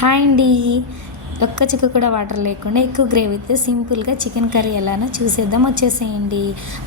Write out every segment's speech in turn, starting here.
Hi అండి. ఒక్క చుక్క కూడా వాటర్ లేకుండా ఎక్కువ గ్రేవీతో సింపుల్గా చికెన్ కర్రీ ఎలానో చూసేద్దాం, వచ్చేసేయండి.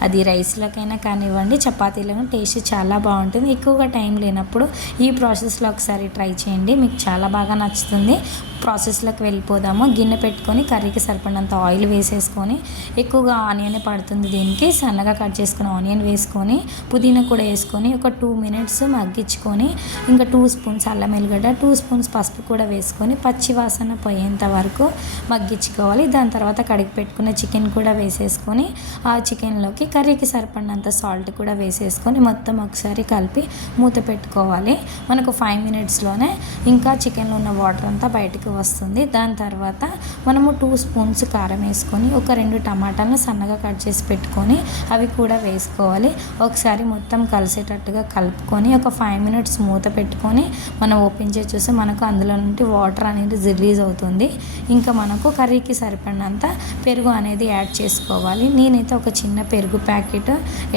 అది రైస్లోకైనా కానివ్వండి, చపాతీలోనూ టేస్ట్ చాలా బాగుంటుంది. ఎక్కువగా టైం లేనప్పుడు ఈ ప్రాసెస్లో ఒకసారి ట్రై చేయండి, మీకు చాలా బాగా నచ్చుతుంది. ప్రాసెస్లోకి వెళ్ళిపోదాము. గిన్నె పెట్టుకొని కర్రీకి సరిపడినంత ఆయిల్ వేసేసుకొని, ఎక్కువగా ఆనియన్ పడుతుంది దీనికి, సన్నగా కట్ చేసుకుని ఆనియన్ వేసుకొని, పుదీనా కూడా వేసుకొని ఒక 2 మినిట్స్ మగ్గించుకొని, ఇంకా 2 స్పూన్స్ అల్లం ఎల్లిగడ్డ, 2 స్పూన్స్ పసుపు కూడా వేసుకొని పచ్చి వాసన పోయేంత వరకు మగ్గించుకోవాలి. దాని తర్వాత కడిగి పెట్టుకున్న చికెన్ కూడా వేసేసుకొని, ఆ చికెన్లోకి కర్రీకి సరిపడినంత సాల్ట్ కూడా వేసేసుకొని మొత్తం ఒకసారి కలిపి మూత పెట్టుకోవాలి. మనకు 5 మినిట్స్లోనే ఇంకా చికెన్లో ఉన్న వాటర్ అంతా బయటకు వస్తుంది. దాని తర్వాత మనము 2 స్పూన్స్ కారం వేసుకొని, ఒక 2 టమాటాలను సన్నగా కట్ చేసి పెట్టుకొని అవి కూడా వేసుకోవాలి. ఒకసారి మొత్తం కలిసేటట్టుగా కలుపుకొని ఒక 5 మినిట్స్ మూత పెట్టుకొని మనం ఓపెన్ చేసి చూస్తే మనకు అందులో నుండి వాటర్ అనేది రిలీజ్ అవుతుంది. ఇంకా మనకు కర్రీకి సరిపడినంత పెరుగు అనేది యాడ్ చేసుకోవాలి. నేనైతే ఒక చిన్న పెరుగు ప్యాకెట్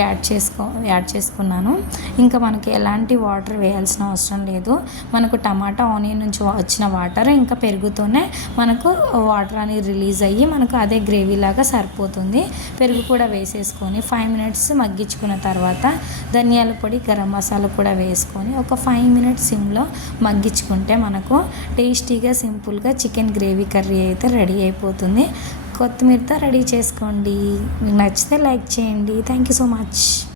యాడ్ చేసుకున్నాను. ఇంకా మనకి ఎలాంటి వాటర్ వేయాల్సిన అవసరం లేదు. మనకు టమాటా ఆనియన్ నుంచి వచ్చిన వాటర్ ఇంకా పెరుగుతోనే మనకు వాటర్ అనేది రిలీజ్ అయ్యి మనకు అదే గ్రేవీ లాగా సరిపోతుంది. పెరుగు కూడా వేసేసుకొని 5 మినిట్స్ మగ్గించుకున్న తర్వాత ధనియాల పొడి, గరం మసాలా కూడా వేసుకొని ఒక 5 మినిట్స్ సిమ్లో మగ్గించుకుంటే మనకు టేస్టీగా సింపుల్గా చికెన్ గ్రేవీ కర్రీ అయితే రెడీ అయిపోతుంది. కొత్తిమీరతో రెడీ చేసుకోండి. మీకు నచ్చితే లైక్ చేయండి. Thank you so much.